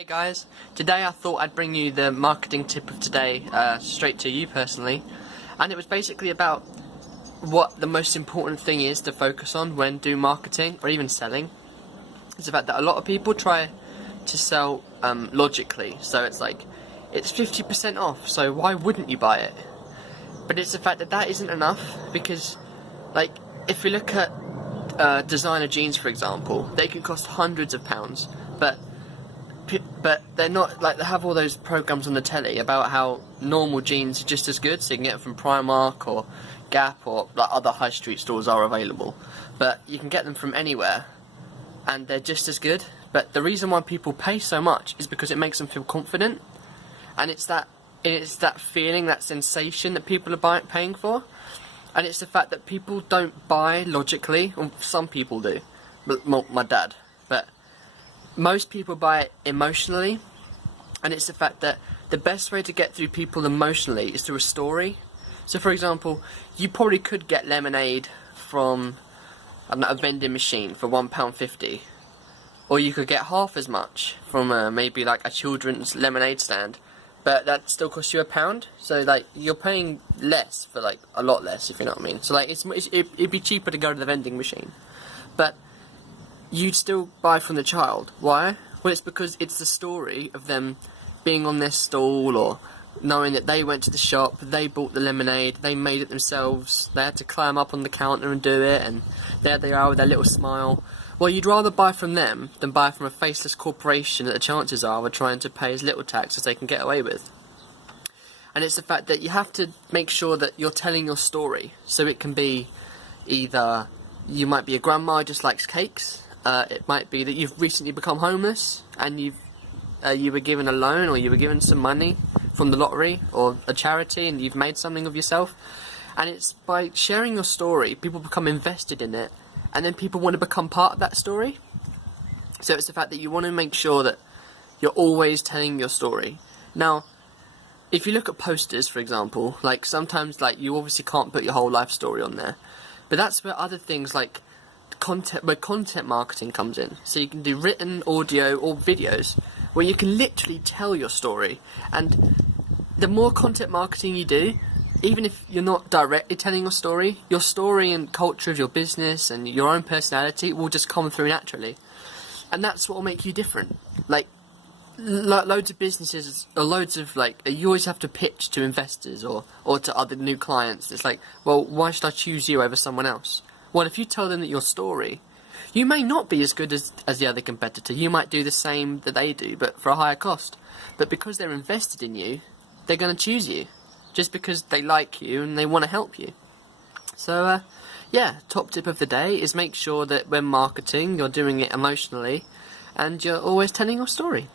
Hey guys, today I thought I'd bring you the marketing tip of today straight to you personally, and it was basically about what the most important thing is to focus on when doing marketing or even selling. It's the fact that a lot of people try to sell logically, so it's like it's 50% off, so why wouldn't you buy it? But it's the fact that that isn't enough, because like if we look at designer jeans, for example, they can cost hundreds of pounds, but they're not like, they have all those programs on the telly about how normal jeans are just as good, so you can get them from Primark or Gap or like other high street stores are available, but you can get them from anywhere and they're just as good. But the reason why people pay so much is because it makes them feel confident, and it's that feeling, that sensation that people are paying for. And it's the fact that people don't buy logically, or some people do, my dad, but most people buy it emotionally. And it's the fact that the best way to get through people emotionally is through a story. So for example, you probably could get lemonade from, I don't know, a vending machine for £1.50, or you could get half as much from maybe like a children's lemonade stand, but that still costs you £1. So like you're paying less for like a lot less, if you know what I mean. So like it'd be cheaper to go to the vending machine, but you'd still buy from the child. Why? Well, it's because it's the story of them being on their stall, or knowing that they went to the shop, they bought the lemonade, they made it themselves, they had to climb up on the counter and do it, and there they are with their little smile. Well, you'd rather buy from them than buy from a faceless corporation that the chances are trying to pay as little tax as they can get away with. And it's the fact that you have to make sure that you're telling your story. So it can be either you might be a grandma who just likes cakes, it might be that you've recently become homeless and you were given a loan, or you were given some money from the lottery or a charity, and you've made something of yourself. And it's by sharing your story, people become invested in it, and then people want to become part of that story. So it's the fact that you want to make sure that you're always telling your story. Now, if you look at posters, for example, like sometimes like you obviously can't put your whole life story on there, but that's where other things like content marketing comes in. So you can do written, audio, or videos where you can literally tell your story. And the more content marketing you do, even if you're not directly telling your story and culture of your business and your own personality will just come through naturally. And that's what will make you different. Like loads of businesses, or loads of like, you always have to pitch to investors or to other new clients. It's like, well, why should I choose you over someone else? Well, if you tell them that your story, you may not be as good as the other competitor. You might do the same that they do, but for a higher cost. But because they're invested in you, they're going to choose you, just because they like you and they want to help you. So, yeah, top tip of the day is make sure that when marketing, you're doing it emotionally, and you're always telling your story.